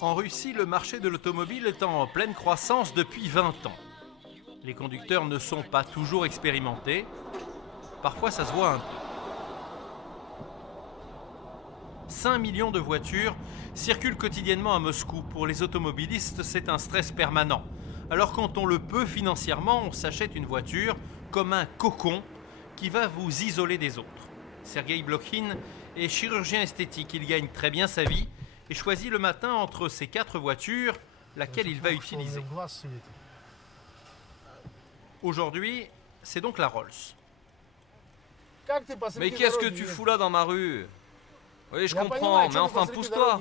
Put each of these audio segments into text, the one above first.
En Russie, le marché de l'automobile est en pleine croissance depuis 20 ans. Les conducteurs ne sont pas toujours expérimentés. Parfois, ça se voit un peu. 5 millions de voitures circulent quotidiennement à Moscou. Pour les automobilistes, c'est un stress permanent. Alors quand on le peut financièrement, on s'achète une voiture comme un cocon qui va vous isoler des autres. Sergueï Blokhin est chirurgien esthétique. Il gagne très bien sa vie et choisit le matin entre ces 4 voitures laquelle il va utiliser. Aujourd'hui, c'est donc la Rolls. Mais qu'est-ce que tu fous là dans ma rue? Oui, je comprends, mais enfin, pousse-toi.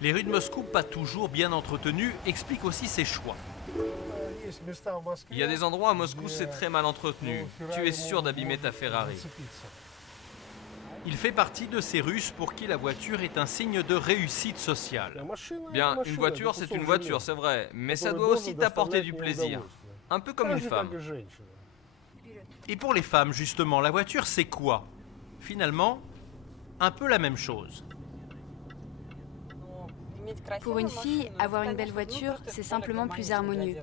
Les rues de Moscou, pas toujours bien entretenues, expliquent aussi ses choix. Il y a des endroits à Moscou, c'est très mal entretenu. Tu es sûr d'abîmer ta Ferrari. Il fait partie de ces Russes pour qui la voiture est un signe de réussite sociale. Bien, une voiture, c'est une voiture, c'est vrai, mais ça doit aussi t'apporter du plaisir. Un peu comme une femme. Et pour les femmes, justement, la voiture, c'est quoi? Finalement, un peu la même chose. Pour une fille, avoir une belle voiture, c'est simplement plus harmonieux.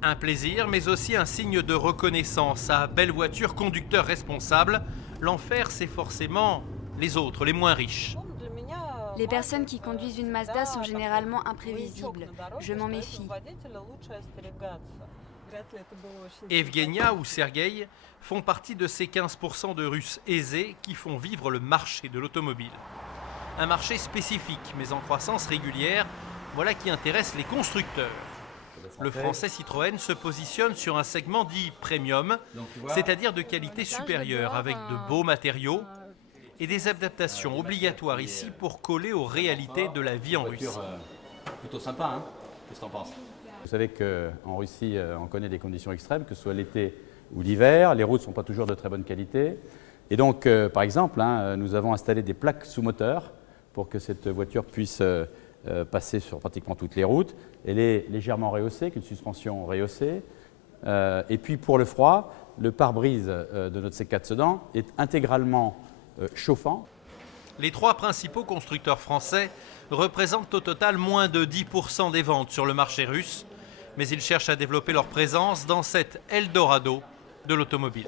Un plaisir, mais aussi un signe de reconnaissance. À belle voiture, conducteur responsable, l'enfer, c'est forcément les autres, les moins riches. Les personnes qui conduisent une Mazda sont généralement imprévisibles. Je m'en méfie. Evgenia ou Sergueï font partie de ces 15% de Russes aisés qui font vivre le marché de l'automobile. Un marché spécifique, mais en croissance régulière, voilà qui intéresse les constructeurs. Le français Citroën se positionne sur un segment dit premium, c'est-à-dire de qualité supérieure, avec de beaux matériaux et des adaptations obligatoires ici pour coller aux réalités de la vie en Russie. Plutôt sympa, hein? Qu'est-ce que t'en penses? Vous savez qu'en Russie, on connaît des conditions extrêmes, que ce soit l'été ou l'hiver. Les routes ne sont pas toujours de très bonne qualité. Et donc, par exemple, nous avons installé des plaques sous moteur pour que cette voiture puisse passer sur pratiquement toutes les routes. Elle est légèrement rehaussée, avec une suspension rehaussée. Et puis pour le froid, le pare-brise de notre C4 Sedan est intégralement chauffant. Les 3 principaux constructeurs français représentent au total moins de 10% des ventes sur le marché russe, mais ils cherchent à développer leur présence dans cet Eldorado de l'automobile.